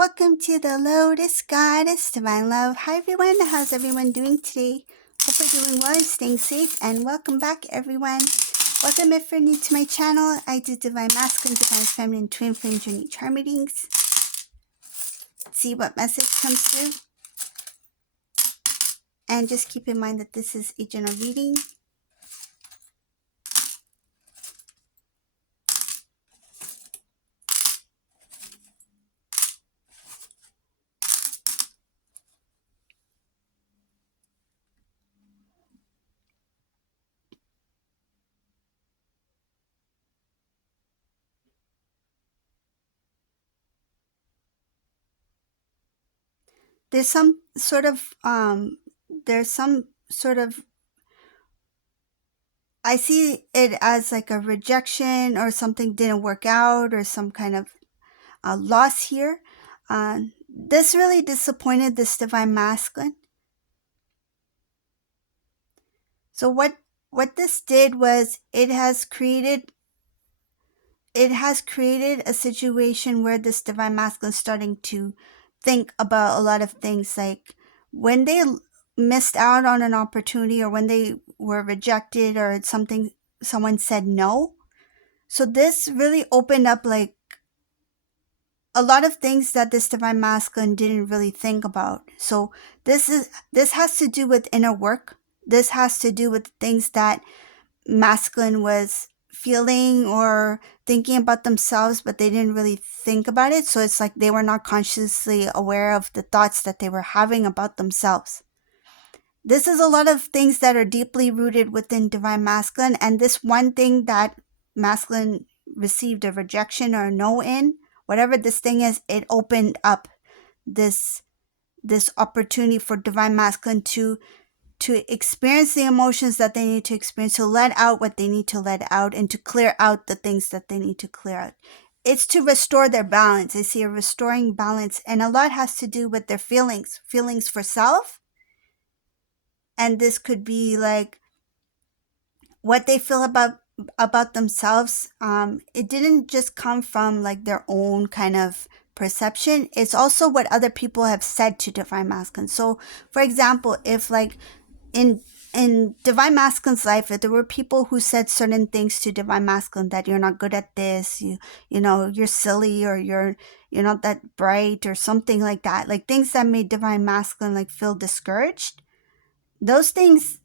Welcome to the Lotus Goddess, Divine Love. Hi everyone, how's everyone doing today? Hope you're doing well and staying safe, and welcome back everyone. Welcome if you're new to my channel. I do Divine Masculine, Divine Feminine, Twin Flame Journey Charm readings. Let's see what message comes through. And just keep in mind that this is a general reading. There's some sort of I see it as like a rejection, or something didn't work out, or some kind of loss here. This really disappointed this Divine Masculine. So what this did was it has created a situation where this Divine Masculine is starting to think about a lot of things, like when they missed out on an opportunity, or when they were rejected, or someone said no. So this really opened up like a lot of things that this Divine Masculine didn't really think about. So this has to do with inner work. This has to do with things that Masculine was feeling or thinking about themselves, but they didn't really think about it. So it's like they were not consciously aware of the thoughts that they were having about themselves. This is a lot of things that are deeply rooted within Divine Masculine, and this one thing that Masculine received a rejection or a no in, whatever this thing is, it opened up this opportunity for Divine Masculine to experience the emotions that they need to experience, to let out what they need to let out, and to clear out the things that they need to clear out. It's to restore their balance. I see a restoring balance, and a lot has to do with their feelings for self. And this could be like what they feel about themselves. It didn't just come from like their own kind of perception. It's also what other people have said to Divine Masculine. So for example, if like in Divine Masculine's life, if there were people who said certain things to Divine Masculine, that you're not good at this, you know, you're silly, or you're not that bright, or something like that, like things that made Divine Masculine like feel discouraged. Those things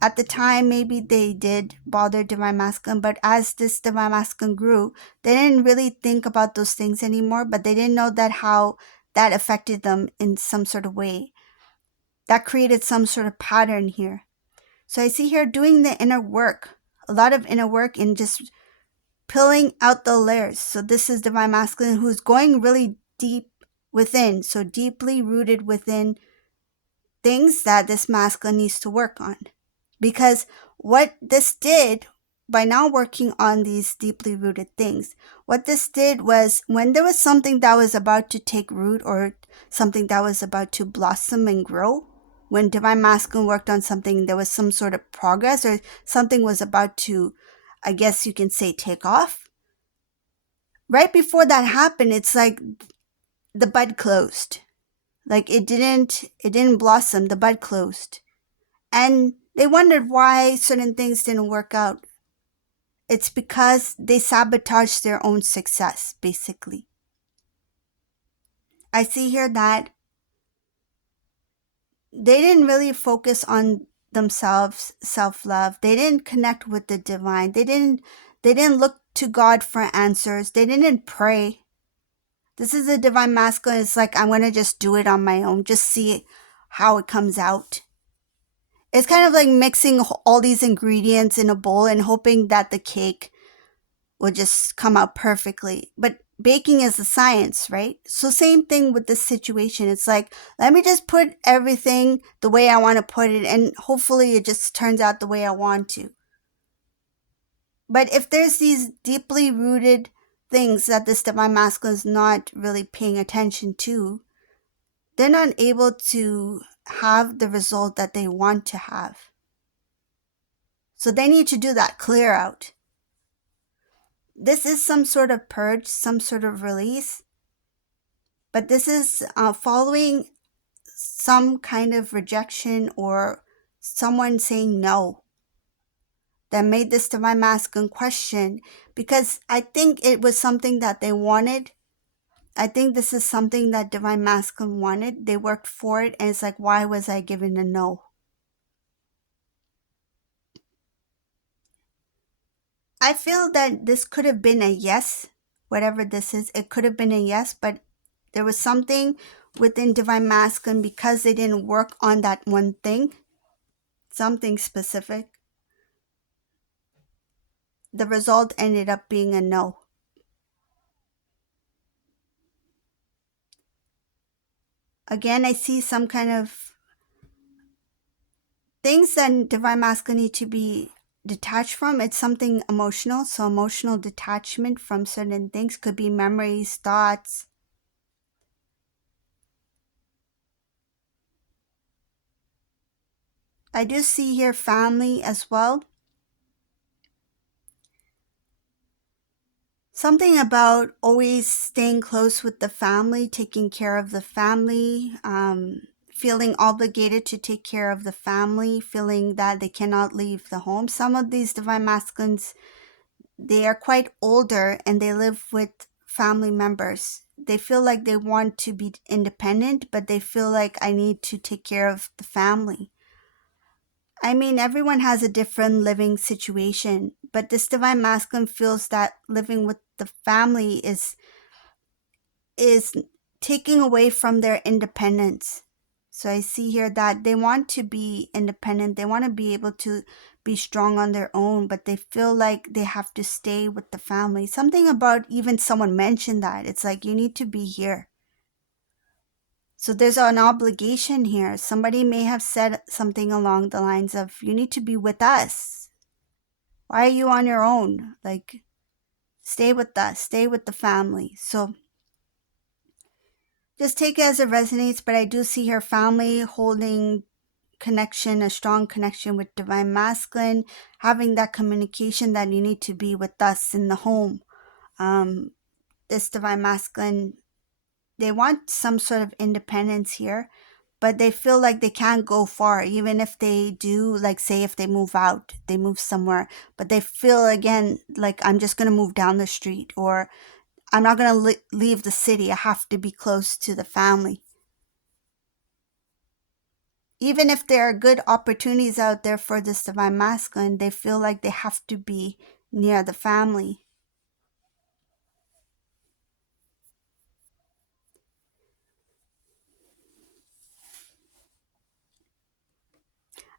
at the time, maybe they did bother Divine Masculine, but as this Divine Masculine grew, they didn't really think about those things anymore, but they didn't know that how that affected them in some sort of way. That created some sort of pattern here. So I see here doing the inner work, a lot of inner work, in just peeling out the layers. So this is Divine Masculine who's going really deep within, so deeply rooted within things that this Masculine needs to work on. Because what this did, by now working on these deeply rooted things, what this did was, when there was something that was about to take root, or something that was about to blossom and grow, when Divine Masculine worked on something, there was some sort of progress, or something was about to, I guess you can say, take off. Right before that happened, it's like the bud closed. Like it didn't blossom, the bud closed. And they wondered why certain things didn't work out. It's because they sabotaged their own success, basically. I see here that they didn't really focus on themselves, self-love. They didn't connect with the divine. They didn't look to God for answers. They didn't pray. This is a Divine Masculine. It's like, I'm going to just do it on my own. Just see how it comes out. It's kind of like mixing all these ingredients in a bowl and hoping that the cake will just come out perfectly. But baking is a science, right? So same thing with this situation. It's like, let me just put everything the way I want to put it, and hopefully it just turns out the way I want to. But if there's these deeply rooted things that this Divine Masculine is not really paying attention to, they're not able to have the result that they want to have. So they need to do that clear out. This is some sort of purge, some sort of release. but this is following some kind of rejection or someone saying no that made this divine masculine question, because I think it was something that they wanted. I think this is something that divine masculine wanted. They worked for it, and it's like, why was I given a no? I feel that this could have been a yes, whatever this is. It could have been a yes, but there was something within divine masculine, because they didn't work on that one thing, something specific. The result ended up being a no. Again, I see some kind of things that divine masculine need to be detached from. It's something emotional. So emotional detachment from certain things could be memories, thoughts. I do see here family as well. Something about always staying close with the family, taking care of the family, feeling obligated to take care of the family, feeling that they cannot leave the home. Some of these divine masculines, they are quite older and they live with family members. They feel like they want to be independent, but they feel like I need to take care of the family. I mean, everyone has a different living situation, but this divine masculine feels that living with the family is taking away from their independence. So I see here that they want to be independent. They want to be able to be strong on their own, but they feel like they have to stay with the family. Something about, even someone mentioned that. It's like, you need to be here. So there's an obligation here. Somebody may have said something along the lines of, you need to be with us. Why are you on your own? Like, stay with us, stay with the family. So just take it as it resonates, but I do see her family holding connection, a strong connection with divine masculine, having that communication that you need to be with us in the home. Um, this divine masculine, they want some sort of independence here, but they feel like they can't go far, even if they do, like, say, if they move out, they move somewhere, but they feel again like, I'm just going to move down the street, or I'm not going to leave the city. I have to be close to the family. Even if there are good opportunities out there for this divine masculine, they feel like they have to be near the family.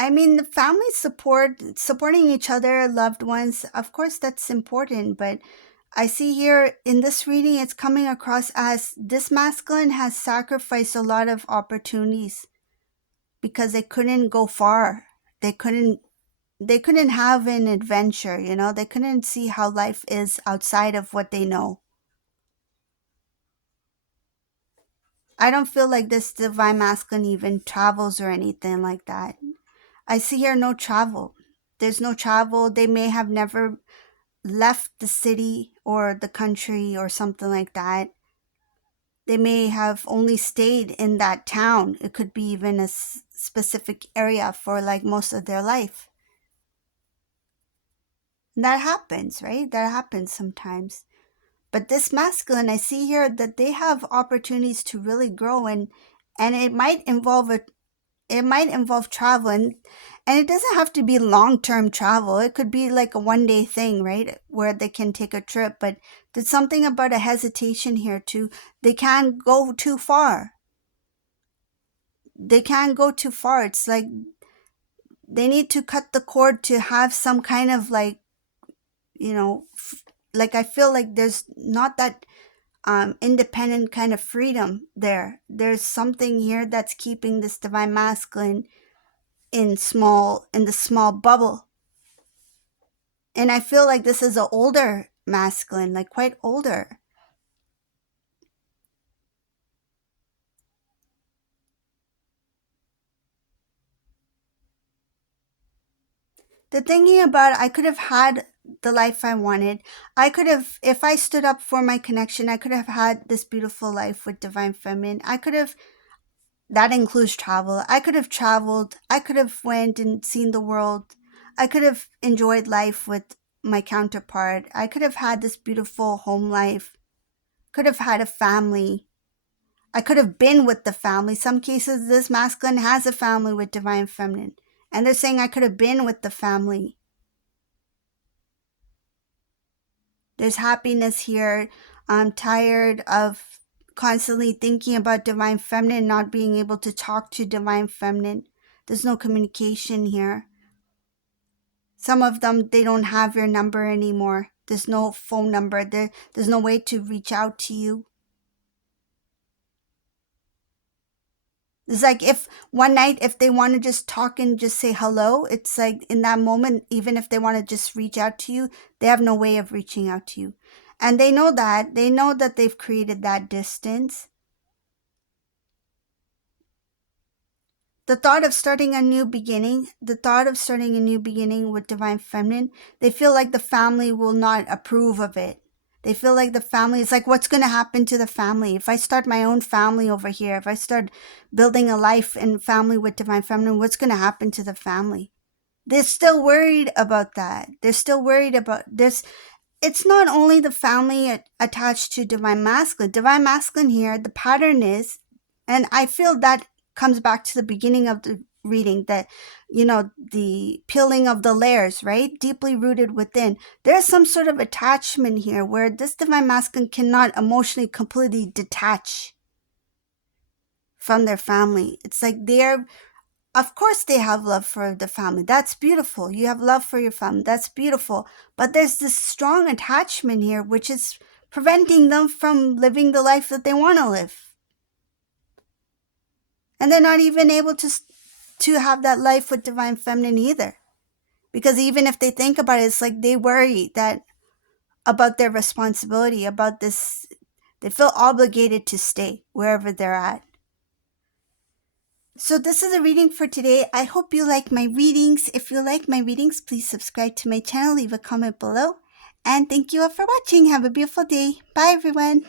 I mean, the family supporting each other, loved ones, of course, that's important. But I see here in this reading, it's coming across as this masculine has sacrificed a lot of opportunities because they couldn't go far. They couldn't they couldn't have an adventure, they couldn't see how life is outside of what they know. I don't feel like this divine masculine even travels or anything like that. I see here no travel. There's no travel. They may have never left the city or the country or something like that. They may have only stayed in that town. It could be even a specific area for like most of their life. And that happens, right? That happens sometimes. But this masculine, I see here that they have opportunities to really grow, and it might involve travel, and it doesn't have to be long-term travel. It could be like a one-day thing, right, where they can take a trip. But there's something about a hesitation here too. They can't go too far. They can't go too far. It's like they need to cut the cord to have some kind of like, like, I feel like there's not that independent kind of freedom there. There's something here that's keeping this divine masculine in the small bubble. And I feel like this is an older masculine, like quite older. The thinking about, I could have had the life I wanted. I could have, if I stood up for my connection, I could have had this beautiful life with Divine Feminine. I could have, that includes travel. I could have traveled. I could have went and seen the world. I could have enjoyed life with my counterpart. I could have had this beautiful home life. Could have had a family. I could have been with the family. Some cases, this masculine has a family with Divine Feminine. And they're saying I could have been with the family. There's happiness here. I'm tired of constantly thinking about Divine Feminine, not being able to talk to Divine Feminine. There's no communication here. Some of them, they don't have your number anymore. There's no phone number. There's no way to reach out to you. It's like if one night, if they want to just talk and just say hello, it's like in that moment, even if they want to just reach out to you, they have no way of reaching out to you. And they know that. They know that they've created that distance. The thought of starting a new beginning, with Divine Feminine, they feel like the family will not approve of it. They feel like the family is like, what's going to happen to the family? If I start my own family over here, if I start building a life and family with Divine Feminine, what's going to happen to the family? They're still worried about that. They're still worried about this. It's not only the family attached to Divine Masculine. Divine Masculine here, the pattern is, and I feel that comes back to the beginning of the reading, that, you know, the peeling of the layers, right? Deeply rooted within. There's some sort of attachment here where this Divine Masculine cannot emotionally completely detach from their family. It's like they're, of course they have love for the family. That's beautiful. You have love for your family. That's beautiful. But there's this strong attachment here, which is preventing them from living the life that they want to live. And they're not even able to have that life with Divine Feminine either. Because even if they think about it, it's like they worry that about their responsibility, about this. They feel obligated to stay wherever they're at. So this is a reading for today. I hope you like my readings. If you like my readings, please subscribe to my channel, leave a comment below. And thank you all for watching. Have a beautiful day. Bye, everyone.